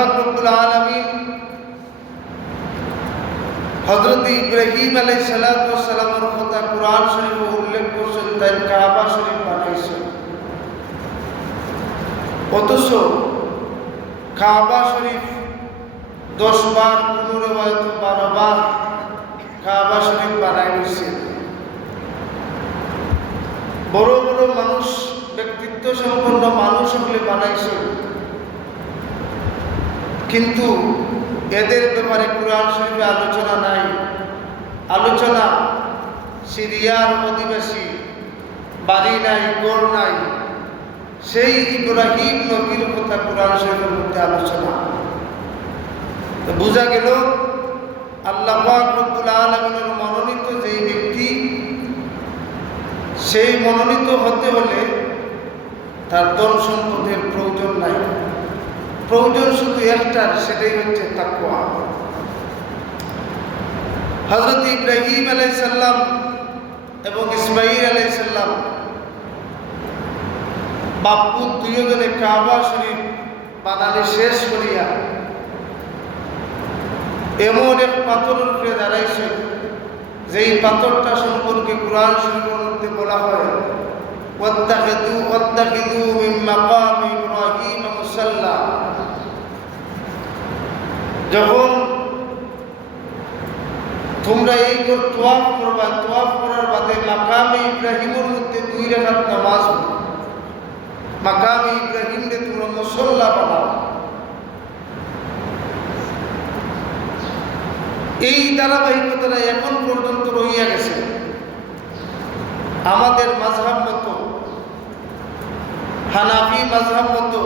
পাক রব্বুল আলামিন হযরত ইব্রাহিম আলাইহিস সালাতু ওয়াস সালামের কথা কুরআন শরীফে উল্লেখ করেছেন, তাই কাবা শরীফ বানাইছেন। অথচ কাবা শরীফ 10 বার, কোন রিওয়ায়াতে 12 বার কাবা শরীফ বানাই দিয়েছে। বড় বড় মানুষ, ব্যক্তিত্ব সম্পন্ন মানুষ হলে বানাইছে, কিন্তু এদের ব্যাপারে কুরআন শরীফে আলোচনা নাই। আলোচনা সিরিয়ার অধিবাসী, বাড়ি নাই, ঘর নাই, সেই ইব্রাহিম নবীর কথা কুরআন শরীফের মধ্যে আলোচনা। তো বোঝা গেল আল্লাহ পাক রব্বুল আলামিনের মনোনীত যেই ব্যক্তি, সেই মনোনীত হতে হলে তার ধন সম্পদের প্রয়োজন নাই, প্রয়োজন শুধু একটার, সেটাই হচ্ছে তাকওয়া। হযরত ইব্রাহিম আলাইহিস সালাম এবং ইসমাঈল আলাইহিস সালাম বাপু দুইজনে কাবা শরীফ বানালে শেষ করিয়া এমন এক পাথরের উপরে দাঁড়াইছে, যেই পাথরটা সম্পর্কে কুরআন শরীফের মধ্যে বলা হয় ওয়াত্তাখিযু মিন মাকামি ইব্রাহিম মুসাল্লা। যখন তোমরা এই তোয়াফ করবা, তোয়াফ করার বাদে মাকামে ইব্রাহিমের মধ্যে 2 রাকাত নামাজ পড়ো, মাকামে ইব্রাহিমকে তোমরা মুসাল্লা বানাও। এই ধারাবাহিকতা এখন পর্যন্ত রহিয়া গেছে। আমাদের মাযহাব মতো, হানাফি মাযহাব মতো,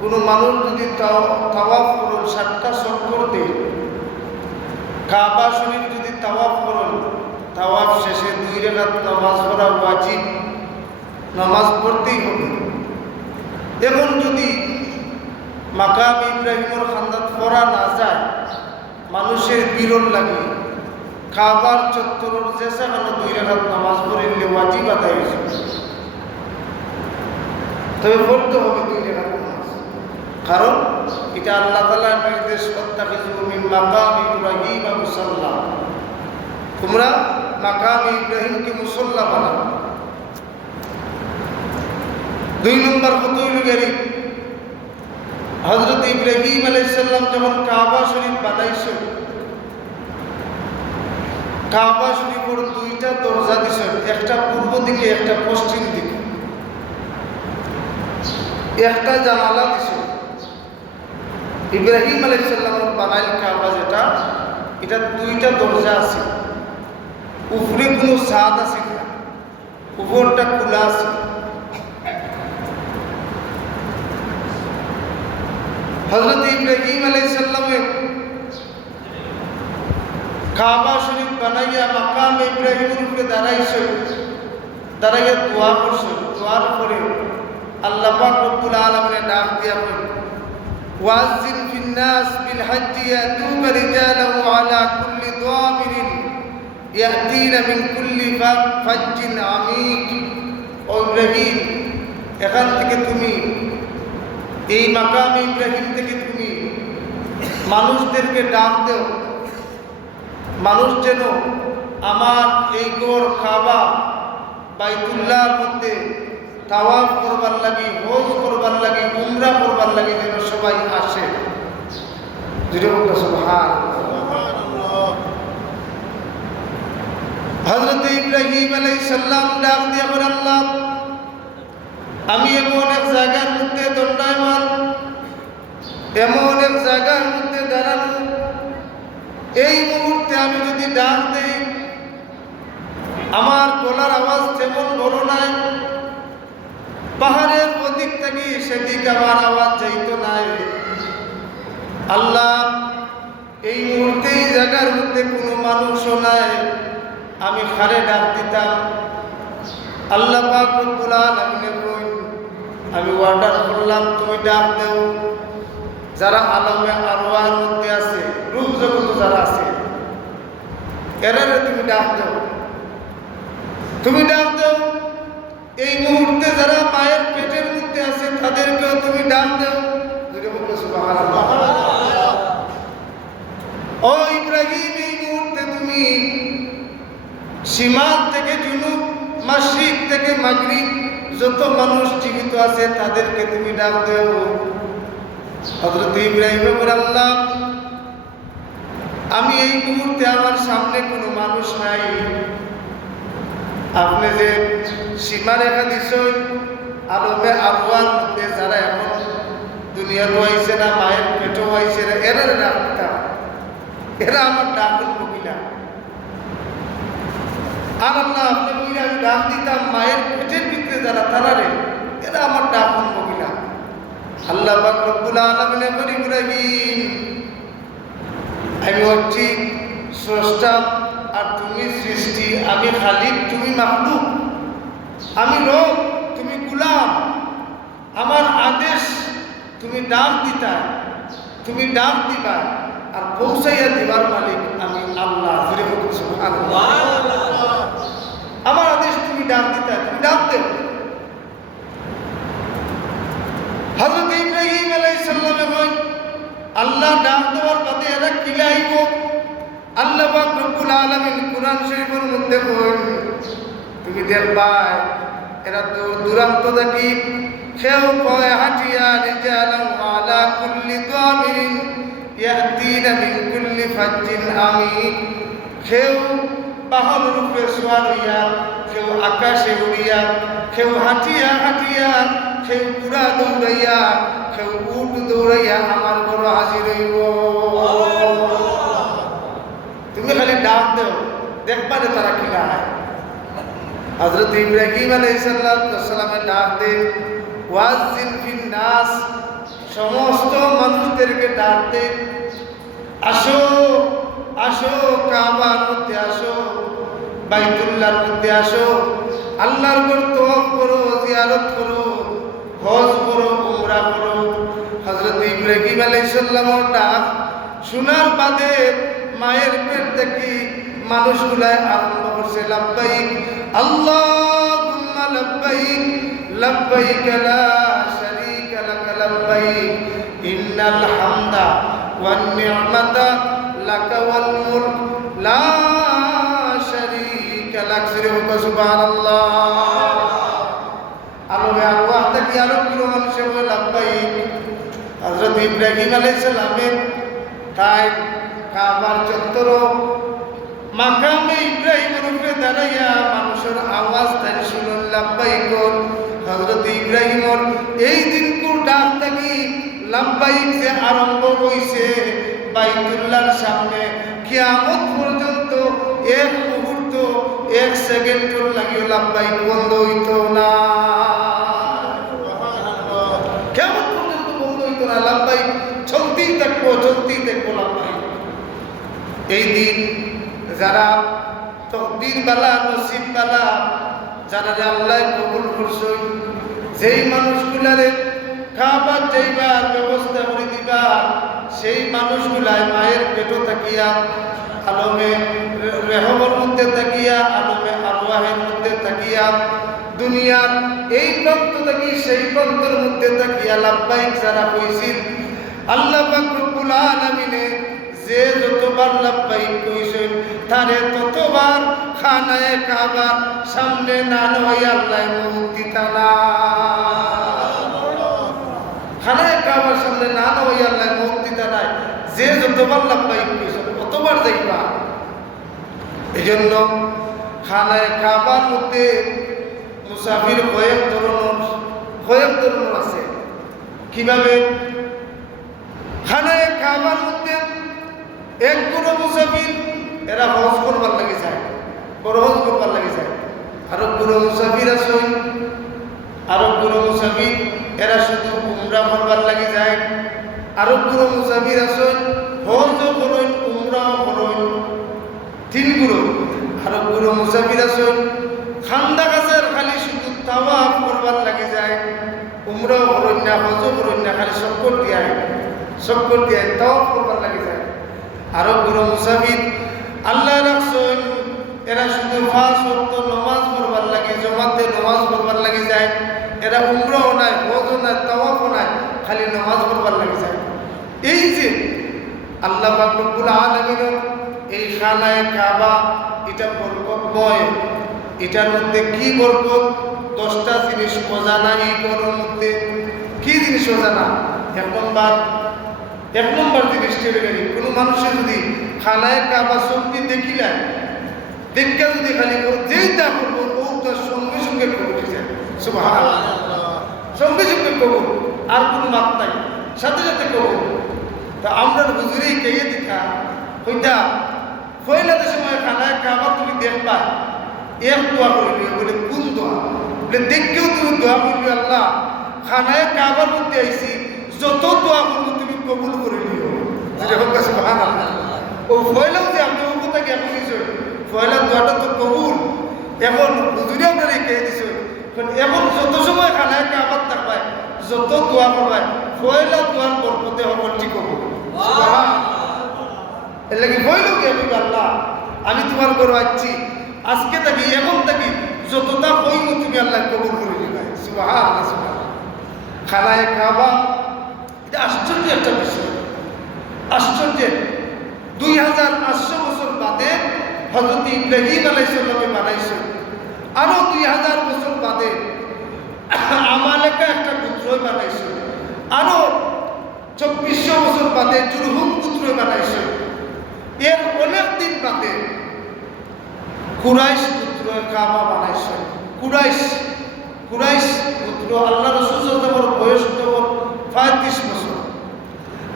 কোনো মানুষ যদি তাওয়াফ করুন 7টা চক্কর দিয়ে, কাবা শরীফ যদি তাওয়াফ করুন, তাওয়াফ শেষে 2 রাকাত নামাজ পড়া ওয়াজিব, নামাজ পড়তেই হবে। এখন যদি মাকাম ইব্রাহিমের খান্দাত পড়া না যায়, মানুষের বিরল লাগে, কাবার চত্বরের যে সেখানে 2 রাকাত নামাজ পড়লে ওয়াজিব আদায় হয়েছে, তবে পড়তে হবে 2 রাকাত নামাজ। কারণ এটা আল্লাহ তাআলার নির্দেশ, ওয়াত্তাখিযু মিন মাকামি ইব্রাহিম মুসাল্লা, তোমরা মাকামে ইব্রাহিমকে মুসাল্লা বানাও। 2 নম্বর কত হইল গেরি, হযরত ইব্রাহিম আলাইহিস সালাম যখন কাবা শরীফ বানাইছে, কাবা শরীফের 2টা দরজা দিছে, একটা পূর্ব দিকে, একটা পশ্চিম দিকে, একটা জানালা দিছে। ইব্রাহিম আলাইহিস সালামের বানাইল কাবা যেটা, এটা 2টা দরজা আছে, উপরে কোনো ছাদ আছে না, উপরটা খোলা আছে। হযরত ইব্রাহিম আলাইহিস সালামের কাবা শরীফ বানাইয়া মাকামে ইব্রাহিমের উপরে দাঁড়াইছে, দাঁড়াইয়া দোয়া করছে। দোয়ার পরে আল্লাহ পাক রব্বুল আলামিন ডাক দিয়া বলেন, ওয়াজিন ফিন নাস বিল হজ্জি ইয়াতুকা রিজালান ওয়া আলা কুল্লি দামিরিন ইয়াতিনা মিন কুল্লি ফাজ্জিন আমিক। ও ইব্রাহিম, এখান থেকে তুমি, এই মাকামে ইব্রাহিম থেকে তুমি মানুষদেরকে ডাক দেও, মানুষ যেন আমার এই গড় কাবা বাইতুল্লাহর মধ্যে তাওয়াফ করবার লাগি, হজ করবার লাগি, উমরা করবার লাগি যেন সবাই আসে। সুবহানাল্লাহ। হযরত ইব্রাহিম আলাইহিস সালাম ডাক দিয়ে বলেন, আল্লাহ, আমি এমন এক জায়গার মধ্যে দণ্ডায়মান, এমন এক জায়গার মধ্যে দাঁড়ানো, এই মুহূর্তে আমি যদি ডাক দেই, আমার গলার আওয়াজ তেমন বড় নাই, পাহাড়ের ওদিক থেকে সেদিক আমার আওয়াজ যাইতো নাই। আল্লাহ, এই মুহূর্তে এই জায়গার মধ্যে কোনো মানুষও নাই, আমি খারে ডাক দিতাম। আল্লাহ পাক রব্বুল আলামিন কই, আমি অর্ডার করলাম, তুমি ডাক দেও। যারা আলমে আরওয়ার মধ্যে আছে, রূপ জগৎ যারা আছে, এরা তুমি ডাক দেও, তুমি ডাক দেও। এই মুহূর্তে যারা মায়ের পেটের মধ্যে আছে, তাদেরকেও তুমি ডাক দেও। সুবহানাল্লাহ। শিমাল থেকে জুনুব, মাশরিক থেকে মাগরিব যত মানুষ জীবিত আছে তাদেরকে তুমি ডাক দেও। হযরত ইব্রাহিম বলেন, আল্লাহ আমি এই মুহূর্তে আমার সামনে কোনো মানুষ নাই, আপনি যে সীমা রেখা দিছেন আলমে আবহাওয়ার মধ্যে যারা এখন দুনিয়া রয়েছে না, মায়ের পেটও হয়েছে না, এরা ডাকতাম, এরা আমার ডাকুন মহিলা। আর আল্লাহ আপনি মহিলা আমি ডাক দিতাম মায়ের পেটের ভিতরে যারা তারা রে, এরা আমার ডাকুন মহিলা। আল্লাহ পাক রব্বুল আলামিন বলেন, ইব্রাহিম আমি হচ্ছি স্রষ্টা আর তুমি সৃষ্টি, আমি খালিক তুমি মাখলুক, আমি রব তুমি গোলাম, আমার আদেশ তুমি ডাক দিতা, তুমি ডাক দিবা আর পৌঁছাইয়া দিবার মালিক আমি আল্লাহ। সুবহানাল্লাহ, আমার আদেশ তুমি ডাক দিতা, তুমি ডাক দেব। হযরত ইব্রাহিম আলাইহিস সালাম বলেন, আল্লাহ ডাক দেওয়ার পথে এরা কি গাইব? আল্লাহ পাক রব্বুল আলামিন কুরআন শরীফের মধ্যে বলেন, তুমি দেখবা এরা দুরান্ত দেখি কেউ কয় হাঁটিয়া রিজালান আলা কুল্লি দামিরিন ইয়াতিনা মিন কুল্লি ফাজ্জিন আমিক, কেউ বাহনের উপরে সওয়ার হইয়া, কেউ আকাশে উড়িয়া, কেউ হাঁটিয়া হাঁটিয়া, কেউ পুরা দৌড়াইয়া, কেউ উট দৌড়াইয়া আমার বড় হাজির হইব। তুমি খালি ডাক দেও, দেখবা রে তারা কি গায়। হযরত ইব্রাহিম আলাইহিস সালামের ডাক দে, ওয়াজিন ফিন নাস, সমস্ত মানুষদেরকে ডাক দে, আসো আসো কাবার মধ্যে আসো, বাইতুল্লাহর মধ্যে আসো, আল্লাহর ঘর তওয়াফ করো, জিয়ারত করো, হজ করো, উমরা করো। হযরত ইব্রাহিম আলাইহিস সালামের ডাক শোনার বাদে মায়ের পেট থেকে মানুষগুলাই আরম্ভ করছে লাব্বাইক আল্লাহুম্মা লাব্বাইক লাব্বাইক লা শারীকা লাক লাব্বাইক ইন্নাল হামদা ওয়ান নি'মাতা লাকা ওয়াল মুলক লা শারীকা লাক। সুবহানাল্লাহ। আলমে আল্লাহ থেকে আরো পুরো মানুষে বলে লাব্বাইক। হযরত ইব্রাহিম আলাইহিস সালামের তাই কাবার চত্বর মাকামে ইব্রাহিমের উপরে দাঁড়াইয়া মানুষের আওয়াজ তাই শুনুন লাব্বাইক। হযরত ইব্রাহিমের এই দিনকুর ডাক থাকি লাব্বাইক যে আরম্ভ হইছে বাইতুল্লাহর সামনে, কিয়ামত পর্যন্ত এক মুহূর্ত এক সেকেন্ডের লাগিও লাব্বাইক বন্ধ হইতো না। কিয়ামত পর্যন্ত বন্ধ হইতো না, লাব্বাইক চলতেই থাকবো লাব্বাইক। এই দিন যারা তকদির বালা নসিব বালা যারা আল্লাহ কবুল করছেন, যেই মানুষগুলারে খাবার যাইবার ব্যবস্থা করে দিবা, সেই মানুষগুলাই মায়ের পেটও থাকিয়া আলমে রেহমের মধ্যে থাকিয়া আলমে আরওয়াহের মধ্যে থাকিয়া দুনিয়ার এই প্রান্ত থাকি সেই প্রান্তের মধ্যে থাকিয়া লাব্বাইক যারা কইছিল, আল্লাহ পাক রব্বুল আলামিনে যে যতবার লাব্বাইক কইছেন তারে ততবার খানায়ে কাবার সামনে না হইয়া আল্লাহ মুখ দিতা না। খানায়ে কাবার সামনে না হইয়া আল্লাহ মুখ দিতা না। যে যতবার লাব্বাইক কইছেন ততবার যাইবা। এজন্য খানায়ে কাবার মধ্যে মুসাফির কয়েক ধরনের আছে। কিভাবে? খানায়ে কাবার মধ্যে এক গুরু মুসাফির এরা হজ করবার লাগে যায়, বড় হজ করবার লাগে যায়। আরো গুরু মুসাফির আছে, আরো গুরু মুসাফির এরা শুধু উমরা করবার লাগে যায়। আরো গুরু মুসাফির আছে হজও করেন উমরাও করেন, তিন গুরু। আরো গুরু মুসাফির আছে খান্দা গাছের খালি শুধু তাওয়াফ করবার লাগে যায়, উমরাও করেন না হজও করেন না, খালি চক্কর দিয়ে তাওয়াফ করবার লাগে যায়। আরো গুরু মুসাফির আল্লাহ রাখছেন এরা শুধু 5 ওয়াক্ত নামাজ পড়বার লাগে, জমাতে নামাজ পড়বার লাগে যায়। এরা উমরাও নাই, হজও নাই, তাওয়াফও নাই, খালি নামাজ পড়বার লাগে যায়। এই যে আল্লাহ পাক রব্বুল আলামিন এই খানায়ে কাবা এটা বরকতময়, এটার মধ্যে কি বরকত? 10টা জিনিস অজানা এই ঘরের মধ্যে। কি জিনিস অজানা? এক নম্বর জিনিস টেলিগাড়ি। কোনো মানুষের যদি খানায় কাবা শক্তি দেখিলেন, দেখে যদি খালি যেই তা করবো ও তার সঙ্গে সঙ্গে কবর যায়। সুবহানাল্লাহ, সঙ্গে সঙ্গে কবর, আর কোনো মাপ নাই, সাথে সাথে কবর। তা আমরা হুজুরেই কে দেখা হইতা ফয়লাদের সময় খানায় কাবা তুমি দেখবা, এক দোয়া করবি। বলে কোন দোয়া? বলে দেখকেও তুমি দোয়া করবি, আল্লাহ খানায় কাবার মধ্যে আইসি, যত দোয়া করবো তুমি কবুল করে নিও। যেটা হোক সুবহানাল্লাহ। ও ফয়লাও যে আপনি ও কথা কি আপনি ফয়লার দোয়াটা তো কবুল। এখন হুজুরে আপনার কে দিছে, এখন যত সময় খানায় কাবার থাকবায়, যত দোয়া করবায়, ফয়লা দোয়ার বরকতে হবল ঠিক কবুল। এর লাগে ফয়লাও কি আপনি আল্লাহ আমি তোমার ঘরে আসছি, আজকে থাকি এখন থাকি যতটা কইব তুমি আল্লাহ কবুল করে দিবা। সুবহানাল্লাহ, সুবহানাল্লাহ। খানায় কাবা এটা আশ্চর্য একটা বিষয়, আশ্চর্য। 2800 বছর বাদে হযরত ইব্রাহিম আলাইহিস সালামে বানাইছে, আরো 2000 বছর বাদে আমালেকা একটা পুত্র বানাইছে, আরো 2400 বছর বাদে জুরহুম পুত্র বানাইছে, এর অনেক দিন বাদে কুরাইশ পুত্র কাবা বানাইছে। কুরাইশ পুত্র আল্লাহ রাসূল সাল্লাল্লাহু আলাইহি ওয়াসাল্লামের বয়স তখন 35 বছর।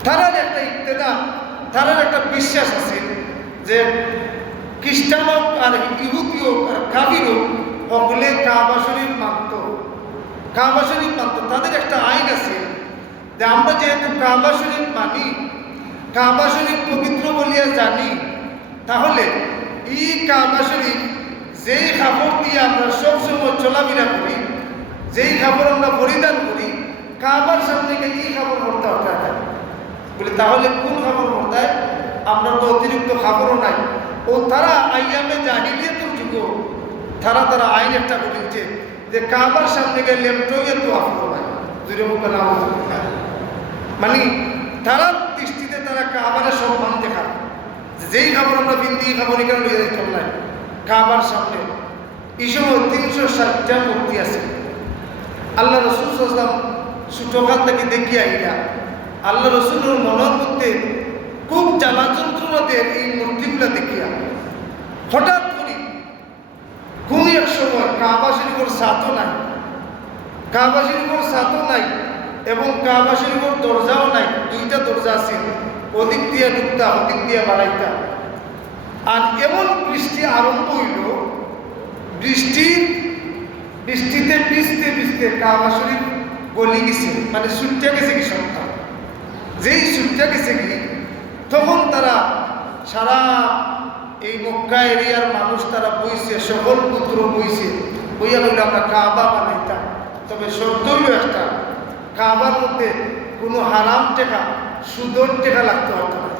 তারার একটা ইক্তেদা, তারার একটা বিশ্বাস আছে যে খ্রিস্টান হোক আর ইহুদি হোক আর কাফির হোক, সকলে কাবা শরীফ মানত, কাবা শরীফ মানত। তাদের একটা আইন আছে যে আমরা যেহেতু কাবা শরীফ মানি, কাবা শরীফ পবিত্র বলিয়া জানি, তাহলে এই কাবা শরীফ যেই কাপড় দিয়ে আমরা সবসময় চলাফেরা করি, যেই কাপড় আমরা পরিধান করি, কাবার সামনে গিয়ে এই কাপড় পরতে হবে না। বলে তাহলে কোন কাপড় পরতে? আমরা তো অতিরিক্ত কাপড়ও নাই। ও তারা আইয়ামে জাহিলিয়াতের যুগ তারা আইন একটা বলেছে যে কাবার সামনে গিয়ে লেমটোয়ে তো কাপড় নাই, দুই মুখে নাম। মানে তারা দৃষ্টিতে তারা কাবারের সম্মান দেখায়, যেই কাপড় আমরা বিন্দি কাপড় এখানে লইয়া দিতে নাই কাবার সামনে। এই সময় 360টা মূর্তি আছে। আল্লাহ রাসূল সাল্লাল্লাহু আলাইহি ওয়াসাল্লাম ছোটকাল থেকে দেখিয়া আইলা আল্লাহ রাসূলের মনের মধ্যে খুব জ্বালা যন্ত্রণা দেয় এই মূর্তিগুলা দেখিয়া। হঠাৎ করে কোন এক সময় কাবা শরীফের ছাতও নাই, কাবা শরীফের ছাতও নাই এবং কাবা শরীফের দরজাও নাই। 2টা দরজা আছে, ওদিক দিয়ে ঢুকতা, ওদিক দিয়ে বাড়াইতা। আর এমন বৃষ্টি আরম্ভ হইল, বৃষ্টিতে ভিজতে ভিজতে কাবা শরীফ গলি গেছে, মানে সুটটা গেছে কি সন্তান। যেই সুটটা গেছে কি তখন তারা সারা এই মক্কা এরিয়ার মানুষ তারা বইছে, সকল পুত্র বইছে, বইয়া হইলে আমরা কাবা বানাইতাম। তবে শর্ত হইল একটা, কাবার মধ্যে কোনো হারাম টাকা, সুদর টাকা লাগতে হতো না।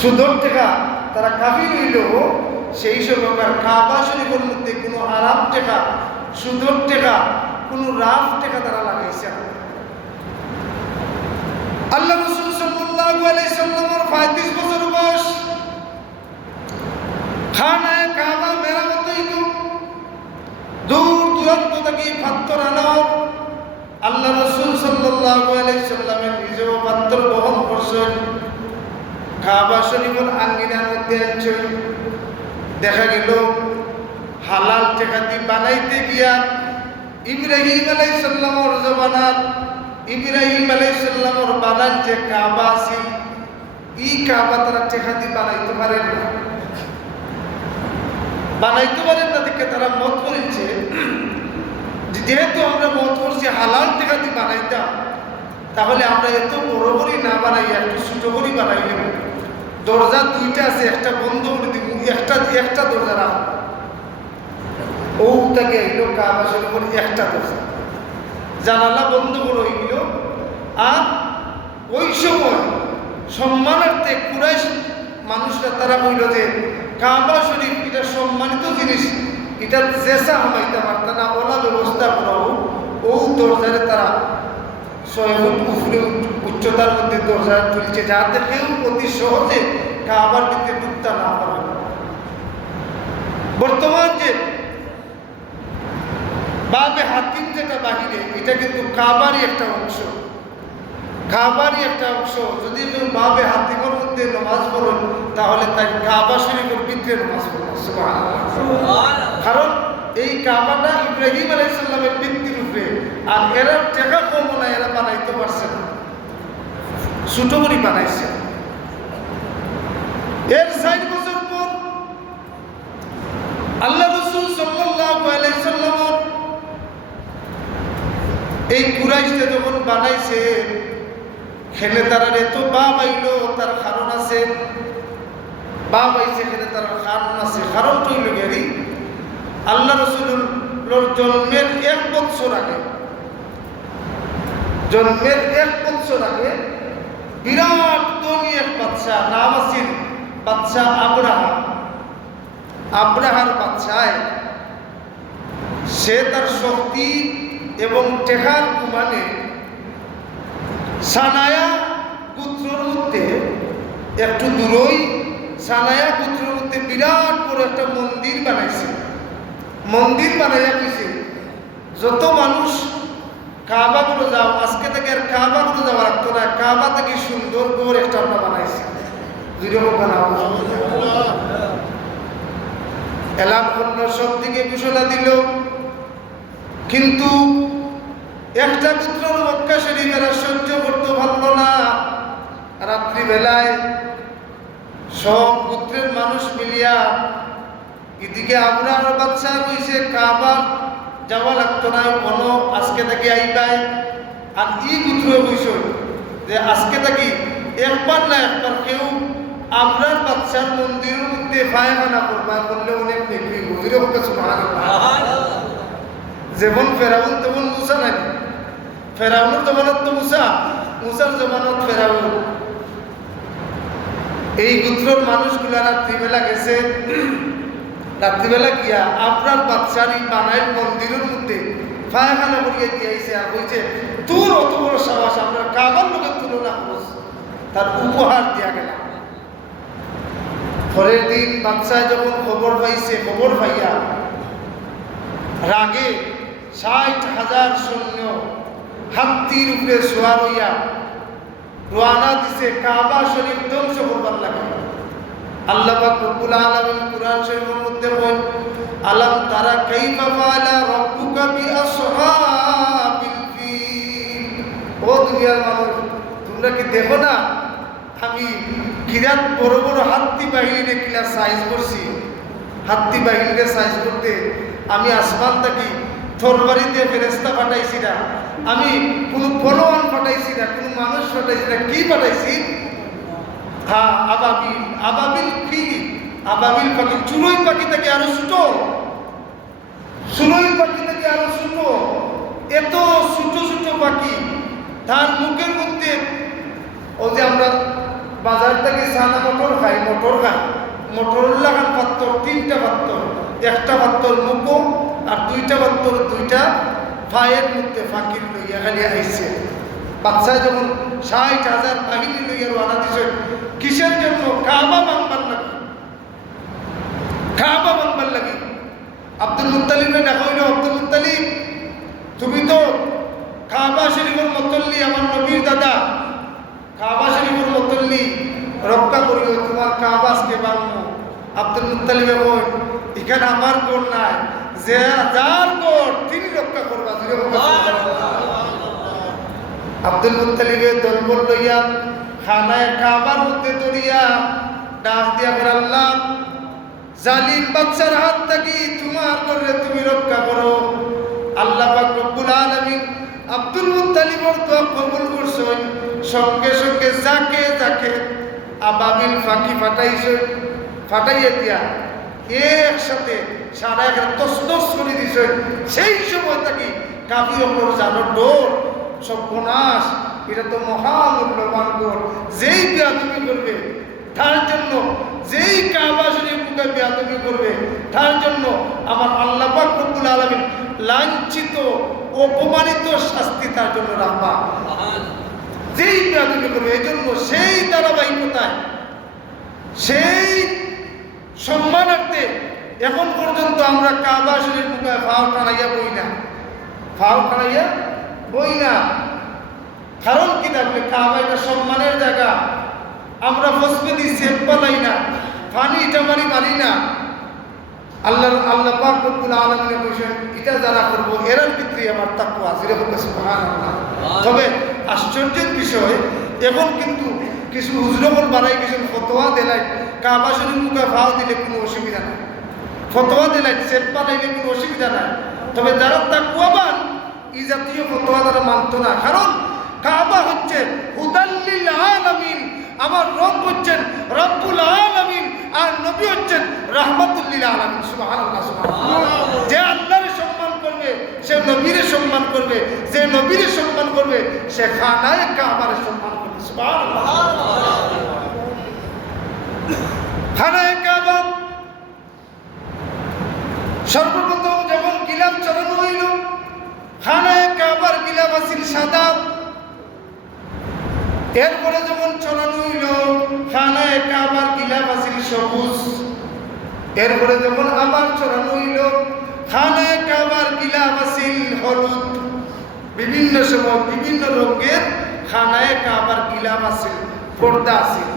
সুদর টাকা তারা কাফির হইলেও সেই সময়কার কাবা শরীফের মধ্যে কোনো হারাম টাকা, সুদর টাকা, কোনো রাফ টাকা তারা লাগাইছে। আল্লাহ রাসূল সাল্লাল্লাহু আলাইহি সাল্লামের 35 বছর বয়স। খানায় কাবা মেরামত হইল, দূর দূরান্ত থেকে পাথর আনা। আল্লাহ রাসূল সাল্লাল্লাহু আলাইহি সাল্লামের নিজেও পাথর বহন করছেন, কাবা শরীফের আঙ্গিনার মধ্যে আনছেন। দেখা গেল হালাল টাকা দিয়ে বানাইতে গিয়া ইব্রাহিম আলাইহিস সালামের জমানাত, ইব্রাহিম আলাইহিস সালামের বানান যে কাবা আছে, এই কাবা তারা টাকা দিয়ে বানাইতে পারেন না, বানাইতে পারেন না। দেখে তারা মত করেছে যেহেতু আমরা মত করছি হালাল টাকা দিয়ে বানাইতাম, তাহলে আমরা এত বড় করে না বানাই, একটু ছোট করে বানাই নেব। দরজা 2টা আছে, একটা বন্ধ করে দিব, একটা দরজা রাখ। ও তাকে এলো কাবা শরীফের একটা দরজা, জানালা বন্ধ করে হইল। আর ওই সময় সম্মানার্থে কুরাইশ মানুষরা তারা বলল যে কাবা শরীফ এটা সম্মানিত জিনিস, এটা জেসা হমাইতে পারত না, ওলা ব্যবস্থা করাও। ও দরজারে তারা 6 ফুট উপরে উচ্চতার মধ্যে দরজা তুলছে, যাতে কেউ অতি সহজে কাবার ভিতরে ঢুকতে না পারে। বর্তমান যে বাবে হাতিম যেটা বাহিরে, এটা কিন্তু কাবারই একটা অংশ, কাবারই একটা অংশ। যদি কেউ বাবে হাতিমের মধ্যে নামাজ পড়েন তাহলে তাই কাবা শরীফের ভিতরে নামাজ পড়বেন, সুবহানাল্লাহ। কারণ এই কাবাটা ইব্রাহিম আলাইহিস সালামের ভিত্তির উপরে, আর এরা টাকা কম না, এরা বানাইতে পারছে না, ছোট করে বানাইছে। এর ৬০ বছর পর আল্লাহ রাসূল সাল্লাল্লাহু আলাইহি সাল্লাম এই কুরাইশটা যখন বানাইছে, খেলে তারা এত বাপ আইলো, তার কারণ আছে, বাপ আইছে খেলে তার কারণ আছে। কারণটা হইল গেরি আল্লাহ রাসূলের জন্মের ১ বছর আগে, জন্মের ১ বছর আগে বিরাট ধনী এক বাদশা, নাম আছে বাদশা আব্রাহা। আব্রাহার বাদশায় সে তার শক্তি এবং টেকার কুমানে সানায়া গোত্রের মধ্যে একটু দূরই সানায়া গোত্রের মধ্যে বিরাট বড় একটা মন্দির বানাইছে। মন্দির বানাইয়া কইছে যত মানুষ কাবা করে যাও, আজকে থেকে আর কাবা করে যাওয়া রাখতো না, কাবা থেকে সুন্দর করে একটা আমরা বানাইছি। এলাম করলো, সব দিকে ঘোষণা দিল, কিন্তু একটা পুত্রের মক্কা শরীফেরা সহ্য করতে পারল না। রাত্রিবেলায় সব পুত্রের মানুষ মিলিয়া এদিকে আবরার বাদশা কইছে কাবা যাওয়া লাগতো না, বলো আজকে থেকে আইবাই। আর ই পুত্র কইছ যে আজকে থেকে একবার না একবার কেউ আবরার বাদশার মন্দিরের মধ্যে পায়খানা করবা, করলে অনেক নেকি বুঝিরে হোক। যেমন ফেরাউন তেমন মুসা নাই, ফেরাউনের জমানত তো মুসা, মুসার জমানত ফেরাউন। এই গোত্রের মানুষগুলা রাত্রিবেলা গেছে, রাত্রিবেলা গিয়া আপনার বাদশার বানাইল মন্দিরের মধ্যে পায়খানা করিয়ে দিয়েছে, আর বলছে তোর অত বড় সাহস, আমরা কাবার লোকের তুলনা করছ। তার উপহার দিয়া গেল। পরের দিন বাদশাহ যখন খবর পাইছে, খবর পাইয়া রাগে ৬০,০০০ সৈন্য হাতির উপরে সোয়ার হইয়া রওনা দিছে কাবা শরীফ ধ্বংস করবার লাগে। আল্লাহ পাক রব্বুল আলামিন কুরআন শরীফের মধ্যে বলেন, আলাম তারা কাইফা ফাআলা রাব্বুকা বিআসহাবিল ফিল। ও দুনিয়ার মানুষ, তোমরা কি দেখো না আমি কিরাত বড় বড় হাতি বাহিনীরে কিলা সাইজ করছি। হাতি বাহিনীরে সাইজ করতে আমি আসমান থেকে তরবারি দিয়ে ফেরেশতা পাঠাইছি না, আমি কোনো ফলোয়ান পাঠাইছি না, কোনো মানুষ পাঠাইছি না, কি পাঠাইছি? হ্যাঁ, আবাবিল। আবাবিল কি? আবাবিল পাখি, চুলোই পাখি থেকে আরো ছোট, চুলোই পাখি থেকে আরো ছোট, এত ছোট ছোট পাখি। তার মুখের মধ্যে ও যে আমরা বাজার থেকে সানা মটর খাই, মটর লাগান পাত্র, ৩টা পাত্র, একটা পাত্র মুখো আর 2টা পাত্র 2টা ফায়ের মধ্যে ফাঁকির লইয়া খালি আইছে। বাচ্চায় যখন ৬০,০০০ বাহিনী লইয়া রওনা দিছে, কিসের জন্য? কাবা ভাঙবার লাগে, কাবা ভাঙবার লাগে। আব্দুল মুত্তালিবকে দেখা হইল, আব্দুল মুত্তালিব তুমি তো কাবা শরীফের মতল্লি, আমার নবীর দাদা, কাবা শরীফের মতল্লি, রক্ষা করিও, তোমার কাবা আজকে ভাঙবো। আব্দুল মুত্তালিবে বল, এখানে আমার গোর নাই, যে যার গোর তিনি রক্ষা করবা। আব্দুল মুত্তালিবের দলবল লইয়া খানায় কাবার মধ্যে দড়িয়া ডাক দিয়া বলে, আল্লাহ জালিম বাদশার হাত থেকে তোমার করে তুমি রক্ষা করো। আল্লাহ পাক রব্বুল আলামিন আব্দুল মুত্তালিবের দোয়া কবুল করছেন। সঙ্গে সঙ্গে যাকে যাকে আবাবিল ফাঁকি ফাটাইয়া দিয়া একসাথে সারা একটা তসনস করে দিছে। সেই সময় থেকে কাফির ওপর জানো ডোর সর্বনাশ, এটা তো মহামূল্যবান গোর, যেই বেয়াদবি করবে তার জন্য, যেই কাবা শরীফকে বেয়াদবি করবে তার জন্য আমার আল্লাহ পাক রব্বুল আলামিন লাঞ্ছিত অপমানিত শাস্তি তার জন্য রাখবা। যেই বেয়াদবি করবে, এই জন্য সেই ধারাবাহিকতায়, সেই সম্মানার্থে এখন পর্যন্ত আমরা কাবা শরীফ মুখে ফাও টানাইয়া বই না, ফাও টানাইয়া বই না। কারণ কি থাকলে কাবা এটা সম্মানের জায়গা, আমরা ফসবে দিই সেফ পালাই না, পানি এটা মারি না। আল্লাহ পাক রব্বুল আলামিন বলেন এটা যারা করবো এরার ভিতরে আমার তাকওয়া আছে, এরকম সুবহানাল্লাহ। তবে আশ্চর্যের বিষয় এখন কিন্তু কিছু হুজুরগণ বাড়াই কিছু ফতোয়া দিলাই কাবা শরীফ মুখে ফাও দিলে কোনো অসুবিধা নাই, ফতোয়া দিলাই সেফ পালাইলে কোনো অসুবিধা নাই। তবে যারা তাকওয়াবান এই জাতীয় ফতোয়া তারা মানত না। কারণ কাবা হচ্ছে হুদাল্লিল আলামিন, আমার রব হচ্ছেন রব্বুল আলামিন, আর নবী হচ্ছেন রাহমাতুল লিল আলামিন। সুবহানাল্লাহ, সুবহানাল্লাহ। যে আল্লাহর সম্মান করবে সে নবীর সম্মান করবে, যে নবীর সম্মান করবে সে খানায়ে কাবার সম্মান করবে। সুবহানাল্লাহ। খানায়ে কাবা সর্বপ্রথম যখন গিলাফ চড়ানো হইল, খানায়ে কাবার গিলাফ আছিল সাদা। এরপরে যখন চড়ানো হইল খানায়ে কাবার গিলাফ আছিল সবুজ। এরপরে যখন আবার চড়ানো হইল খানায়ে কাবার গিলাফ আছিল হলুদ। বিভিন্ন সময় বিভিন্ন রঙের খানায়ে কাবার গিলাফ আছিল, পর্দা আছিল।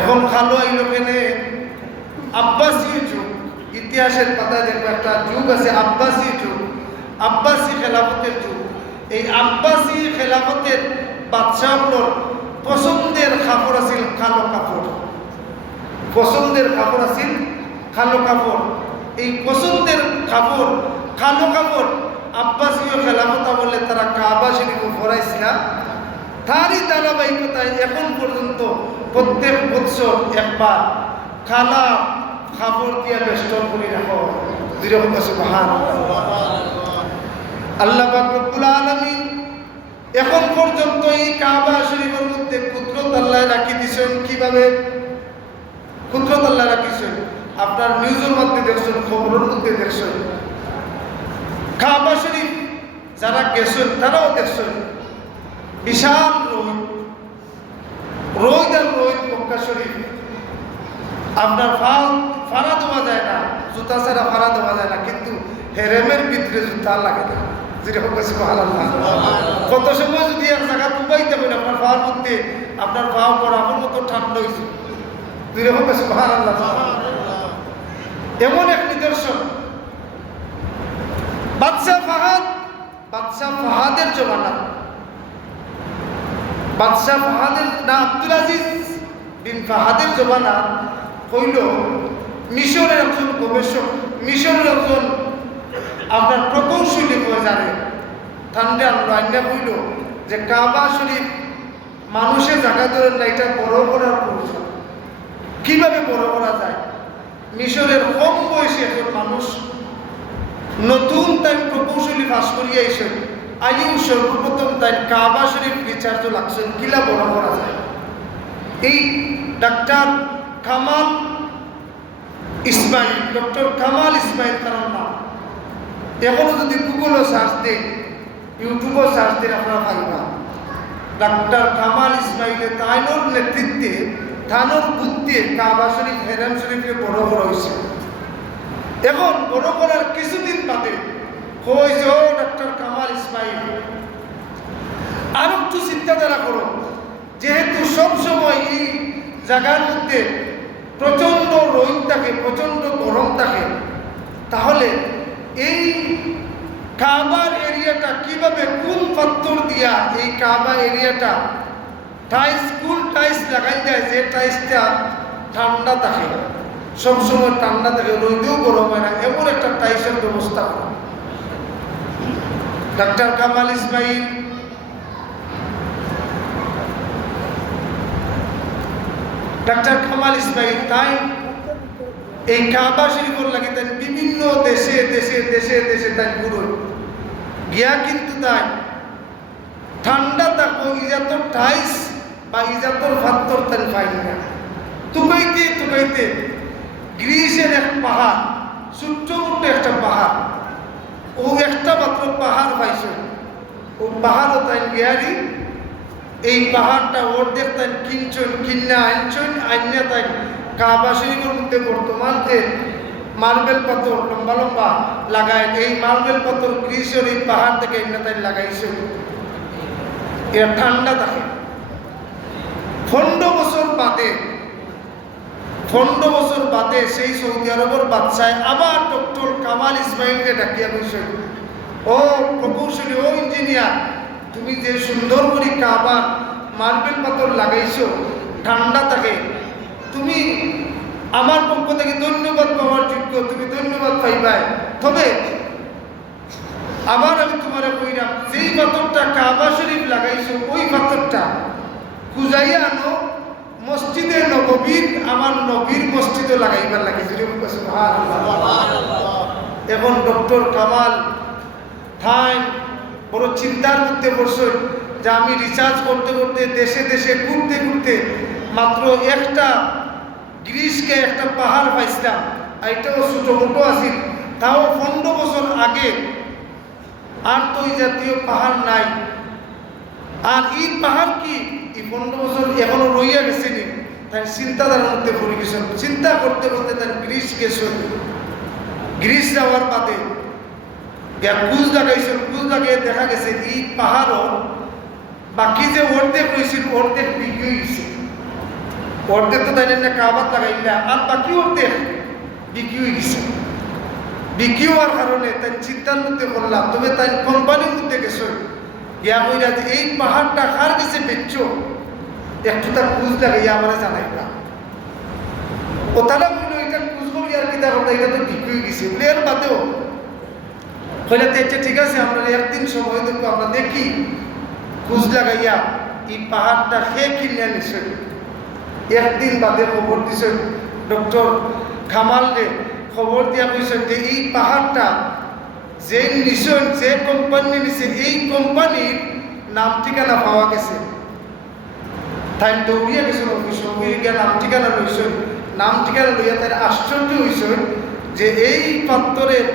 এখন খালো আইল কেনে আব্বাসী যুগ। ইতিহাসের পাতায় দেখবো একটা যুগ আছে আব্বাসী যুগ, আব্বাসী খেলাফতের যুগ। এই আব্বাসী খেলাফতের বাদশাহগুলোর পছন্দের কাপড় আছিল কালো কাপড়, পছন্দের কাপড় আছিল কালো কাপড়। এই পছন্দের কাপড় কালো কাপড় আব্বাসীয় খেলাফত বলে তারা কাবা শরীফ পরাইছিল। তারই ধারাবাহিকতায় এখন পর্যন্ত প্রত্যেক বছর একবার কালা কাপড় দিয়ে বেষ্টন করে রাখো। আল্লাহ পাক রব্বুল আলামিন এখন পর্যন্ত এই কাবা শরীফের মধ্যে কুদরত আল্লাহ রাখি দিয়েছেন। কিভাবে কুদরত আল্লাহ রাখিছেন? আপনার নিউজের মধ্যে দেখছেন, খবরের মধ্যে দেখছেন। কাবা শরীফ যারা গেছেন তারাও দেখছেন বিশাল রোদ আর রোদ। মক্কা শরীফ আপনার ফাড়া দেওয়া যায় না, জুতা ছাড়া ফাড়া দেওয়া যায় না, কিন্তু হেরেমের ভিতরে জুতা লাগে না। যেরকম কত সময় যদি এক জায়গা ডুবাইতে পারেন আপনার পাওয়ার মধ্যে, আপনার পাও বরাবর মতো ঠান্ডা হয়েছে। যেরকম এমন এক নিদর্শন বাদশাহ ফাহাদের জমানা, বাদশাহ ফাহাদের না আব্দুল আজিজ বিন ফাহাদের জমানা হইল মিশরের একজন গবেষক, মিশরের একজন আপনার প্রকৌশলী হয়ে জানে ঠান্ডা আইনা হইল যে কাবা শরীফ মানুষের জায়গা ধরেন না, এটা বড় করার কৌশল কিভাবে বড় করা যায়। মিশরের কম বয়সী একজন মানুষ নতুন তাই প্রকৌশলী পাশ করিয়া এসে আইও সর্বপ্রথম তাই কাবা শরীফ রিচার্জ লাগছেন কিলা বড় করা যায়। এই ডাক্তার কামাল ইসমাইল, ডক্টর কামাল ইসমাইল তার নাম। এখনো যদি গুগলও সার্চ দেন, ইউটিউবও সার্চ দেন, আপনারা পাইবা ডাক্তার কামাল ইসমাইলের তাইনোর নেতৃত্বে থানোর বুদ্ধে কাবা শরীফ হেরাম শরীফকে বড় করা হয়েছে। এখন বড় করার কিছুদিন বাদে কইছে ও ডাক্তার কামাল ইসমাইল আর একটু চিন্তাধারা করো, যেহেতু সবসময় এই জায়গার মধ্যে প্রচণ্ড রোদ থাকে, প্রচণ্ড গরম থাকে, তাহলে এই কাবার এরিয়াটা কিভাবে কোন পাথর দিয়া এই কাবা এরিয়াটা টাইলস কোন টাইলস লাগাই যায় যে টাইলসটা ঠান্ডা থাকে, সবসময় ঠান্ডা থাকে, রোদেও গরম হয় না, এমন একটা টাইলসের ব্যবস্থা করে ডাক্তার কামাল ইসমাইল তাই এই কাবা শরীফের লাগে তাই বিভিন্ন দেশে দেশে দেশে দেশে তাই ঘুরো গিয়া, কিন্তু তাই ঠান্ডা থাকবো ইজাতর টাইস বা ইজাতর ফাত্তর তাই পাই না। তুকাইতে গ্রিসের এক পাহাড়, ছোট্ট একটা পাহাড়, ও একটা মাত্র পাহাড় পাইছে, ও পাহাড়ও তাই গিয়ারি এই পাহাড়টা ওর দেখতেন কিনছেন কিনা আনছেন আইনা তাই কাবা শরীফের মধ্যে বর্তমান যে মার্বেল পাথর লম্বা লম্বা লাগায়, এই মার্বেল পাথর গ্রিসের এই পাহাড় থেকে তাই লাগাইছে। এর ঠান্ডা থাকে। 15 বছর বাদে সেই সৌদি আরবের বাদশায় আবার ডক্টর কামাল ইসমাইলকে ডাকিয়া কইছে, ও প্রকৌশলী, ও ইঞ্জিনিয়ার, তুমি যে সুন্দর করে কাবার মার্বেল পাথর লাগাইছো, ঠান্ডা থাকে, তুমি আমার পক্ষ থেকে ধন্যবাদ পাওয়ার যোগ্য, তুমি ধন্যবাদ পাইবাই। তবে আবার আমি তোমার কইরাম, যেই পাথরটা কাবা শরীফ লাগাইছো ওই পাথরটা খুঁজাইয়া আনো মসজিদে নববীর, আমার নবীর মসজিদে লাগাইবার লাগে। এখন ডক্টর কামাল বড় চিন্তার মধ্যে পড়ছে যে আমি রিসার্চ করতে করতে দেশে দেশে ঘুরতে ঘুরতে মাত্র একটা গ্রিসকে একটা পাহাড় পাইছিলাম, এটাও ছোটো মোটো আছিল, তাও 15 বছর আগে। আর তো ওই জাতীয় পাহাড় নাই। আর এই পাহাড় কি এই 15 বছর এখনো রইয়া গেছে নি? তাই চিন্তাধারার মধ্যে পড়ে গেছেন। চিন্তা করতে করতে তার গ্রিস গেছেন। গ্রিস যাওয়ার বাদে কুজ লাগাইছেন। কুজ লাগিয়ে দেখা গেছে এই পাহাড়ও বাকি যে অর্ধেক রয়েছিল অর্ধেক বিক্রি হয়েছে। অর্ধেক তো তাই না কাবাত লাগাইলা, আর বাকি অর্ধেক বিক্রি হয়ে গেছে। বিক্রি হওয়ার কারণে তাই চিন্তার মধ্যে করলাম, তবে তাই কোম্পানির মধ্যে গেছে গিয়া কইরা যে এই পাহাড়টা কার কাছে বেচছো, একটু তার কুজ লাগাইয়া আমরা জানাইবা। ও তারা বলল এটা কুজ করি আর কি, তার এটা তো বিক্রি হয়ে গেছে বলে। এর বাদেও হইলে তো ঠিক আছে, আমরা একদিন সময় দেবো, আমরা দেখি কুজ লাগাইয়া এই পাহাড়টা খেয়ে কিনে নিছে। একদিন বাদে খবর দিছেন ডক্টর কামালকে, খবর দিয়া কইছেন যে এই পাহাড়টা যে নিছেন, যে কোম্পানি নিছে, এই কোম্পানির নাম ঠিকানা পাওয়া গেছে। তাই দৌড়িয়া গেছেন অফিস, গিয়া নাম ঠিকানা লইছেন। নাম ঠিকানা লইয়া তাই আশ্চর্য হয়েছেন যে এই পাত্তরের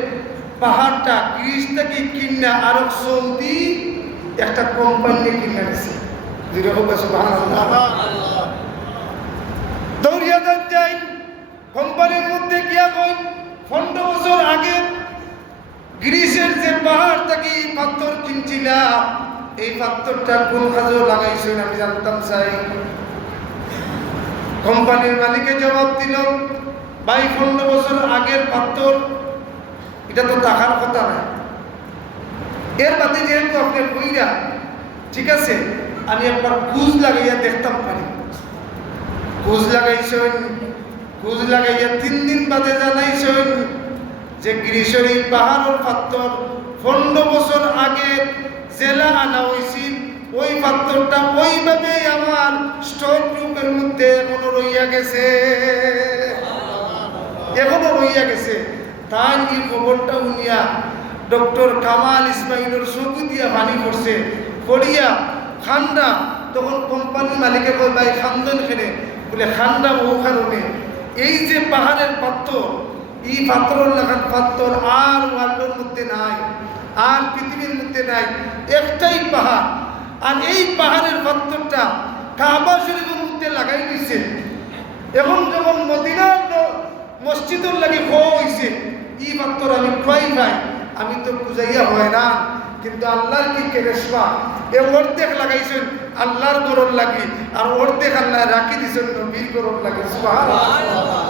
পাহাড়টা গ্রিস থেকে কিনা আরব সৌদি একটা কোম্পানি কিনে নিছে। দৌড়িয়া যাই কোম্পানির মধ্যে গিয়া কই 15 বছর আগে গ্রিসের যে পাহাড় থেকে এই পাথর কিনছিলাম, এই পাথরটা কোন কাজে লাগাইছেন আমি জানতাম চাই। কোম্পানির মালিকের জবাব দিল, ভাই 15 বছর আগের পাথর, এটা তো টাকার কথা না। এর বাদে যেহেতু আপনি কইরা, ঠিক আছে আমি একবার কুজ লাগাইয়া দেখতাম পারি। কুজ লাগাইছেন, কুজ লাগাইয়া 3 দিন বাদে জানাইছেন যে গ্রিসের এই পাহাড়ের পাথর 15 বছর আগে জেলা আনা হয়েছিল, ওই পাথরটা ওইভাবে আমার স্টক রুমের মধ্যে এখনো রইয়া গেছে, এখনো রইয়া গেছে। তাই এই খবরটা উনিয়া ডক্টর কামাল ইসমাইলের চোখে দিয়া পানি করছে, করিয়া খান্ডা। তখন কোম্পানির মালিকের কয়, ভাই খান্দন খেলে বলে খান্ডা বহু কারণে এই যে পাহাড়ের পাথর, এই পাথর লাগান পাথর আর ওয়ার্ল্ডের মধ্যে নাই, আর পৃথিবীর মধ্যে নাই, একটাই পাহাড়। আর এই পাহাড়ের পাথরটা কাবা শরীফের মধ্যে লাগাই দিয়েছে। এখন যখন মদিনার মসজিদের লাগে হয়েছে এই পাথর আমি খুয়াই ভাই, আমি তো বুঝাইয়া হয় না, কিন্তু আল্লাহর কি কেরেশমা, এ অর্ধেক লাগাইছেন আল্লাহর গরম লাগি, আর অর্ধেক আল্লাহ রাখি দিয়েছেন নবীর গরম লাগে। সুবহানাল্লাহ।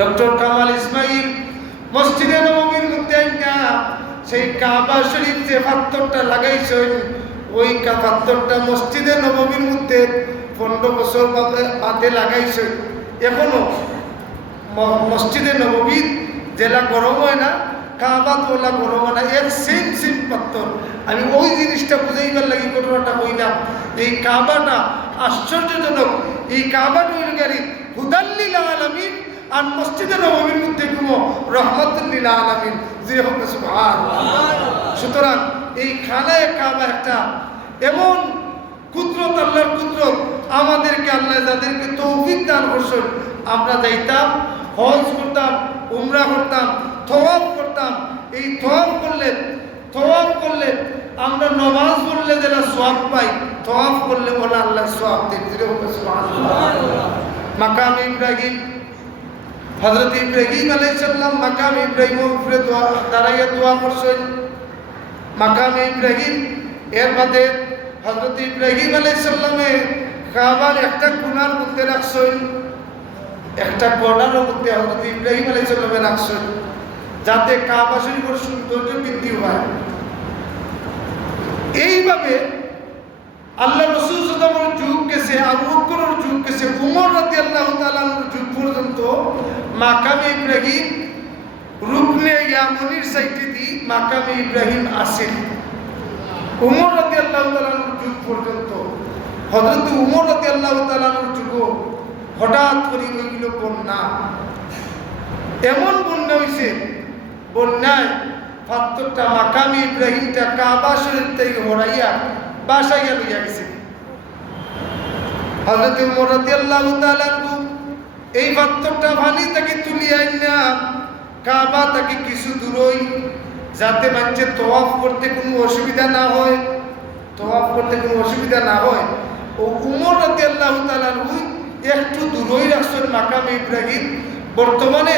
ডক্টর কামাল ইসমাইল মসজিদে নববীর মধ্যে সেই কাবা শরীফ যে পাথরটা লাগাইছেন, ওই পাথরটা মসজিদে নববীর মধ্যে 15 বছর বাদে লাগাইছেন। এখনো মসজিদে নববীর জেলা গরম হয় না, কাবা তোলা গরম হয় না, এর সেম পাথর। আমি ওই জিনিসটা বুঝাইবার লাগি ঘটনাটা কইলাম। এই কাবাটা আশ্চর্যজনক। এই কাবাটা হইল গাড়ি হুদাল্লিল আলামিন, আর মসজিদে নববীর মধ্যে কোনো রহমতুল্লিল আলামিন, যে হোক সুবহানাল্লাহ। সুতরাং এই খানায় কাবা একটা এমন কুদরত, আল্লাহর কুদরত। আমাদেরকে আল্লাহ যাদেরকে তৌফিক দান করছেন, আমরা যাইতাম, হজ করতাম, উমরা করতাম, তওয়াফ করতাম। এই তওয়াফ করলে আমরা নামাজ পড়লে যেটা সওয়াব পাই, তওয়াফ করলে ওলা আল্লাহ সওয়াব দেন। সুবহানাল্লাহ। মাকাম ইব্রাহিম হযরত ইব্রাহিম আলাইহিস সালাম মাকাম ইব্রাহিমের উপরে দাঁড়াইয়া দোয়া করছেন। মাকাম ইব্রাহিম এর বাদে হযরত ইব্রাহিম আলাইহিস সালামে কাবার একটা কোণার মধ্যে রাখছেন, একটা কর্নারের মধ্যে হযরত ইব্রাহিম আলাইহিস সালামে রাখছেন, যাতে কাবা শরীফের সৌন্দর্য বৃদ্ধি হয়। এইভাবে আল্লাহ রাসূল সাল্লাল্লাহু আলাইহি ওয়াসাল্লামের যুগ গেছে, আবু বকরের যুগ গেছে, উমর রাদিয়াল্লাহু তাআলা আনহুর যুগ পর্যন্ত মাকামে ইব্রাহিম রুকনে ইয়ামানির সাইটে দি মাকামে ইব্রাহিম আছে। উমর রাদিয়াল্লাহু তাআলা আনহুর যুগ পর্যন্ত, হযরত উমর রাদিয়াল্লাহু তাআলা আনহুর যুগ হঠাৎ করে ওইগুলো বন্যা, এমন বন্যা হইছে, বন্যায় পাথরটা মাকামে ইব্রাহিমটা কাবা শরীফ থেকে হরাইয়া বাসাইয়া লইয়া গেছে। হযরত উমর রাদিয়াল্লাহু তাআলা আনহু এই পাথরটা পানি থেকে তুলিয়া আইনা কাবা থেকে কিছু দূরই, যাতে মানুষের তওয়াফ করতে কোনো অসুবিধা না হয়, তওয়াফ করতে কোনো অসুবিধা না হয়, ও উমর রাদিয়াল্লাহু তাআলা আনহু একটু দূরই রাখছেন মাকামে ইব্রাহিম। বর্তমানে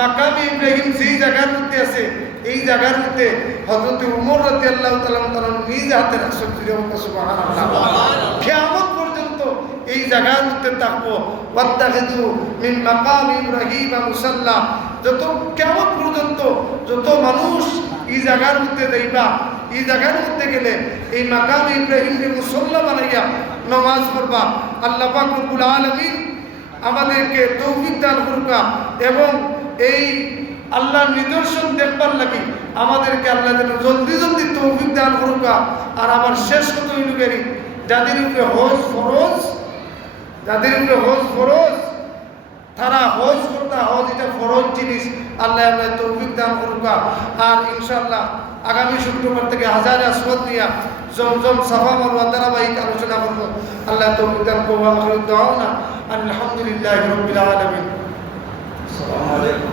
মাকামে ইব্রাহিম যেই জায়গার মধ্যে আছে, এই জায়গার মধ্যে হযরত উমর রাদিয়াল্লাহু তাআলা নিজ হাতে রাখছেন। সুবহানাল্লাহ। কিয়ামত পর্যন্ত এই জায়গার মধ্যে থাকবো। ওয়াত্তাখিযু মিন মাকাম ইব্রাহিম মুসাল্লা, যত কিয়ামত পর্যন্ত যত মানুষ এই জায়গার মধ্যে যাইবা, এই জায়গার মধ্যে গেলে এই মাকাম ইব্রাহিমকে মুসল্লা বানাইয়া নামাজ পড়বা। আল্লাহ পাক রব্বুল আলামিন আমাদেরকে তৌফিক দান করুকা এবং এই আল্লাহর নিদর্শন দেখবার লাগি আমাদেরকে আল্লাহ যেন জলদি জলদি তৌফিক দান করুকা। আর আমার শেষ কথা হইল গেরি, যাদের উপরে হজ ফরজ, যাদের উপরে হজ ফরজ, তারা হজ করতা, হজ এটা ফরজ জিনিস, আল্লাহ আমরা তৌফিক দান করুকা। আর ইনশাআল্লাহ আগামী শুক্রবার থেকে হাজারে আসওয়াদ নিয়া জমজম সাফা মারওয়া ধারাবাহিক আলোচনা করব। আল্লাহ তৌফিক দান করুন। আখিরু দাওয়ানা আলহামদুলিল্লাহি রাব্বিল আলামিন। আসসালামু আলাইকুম।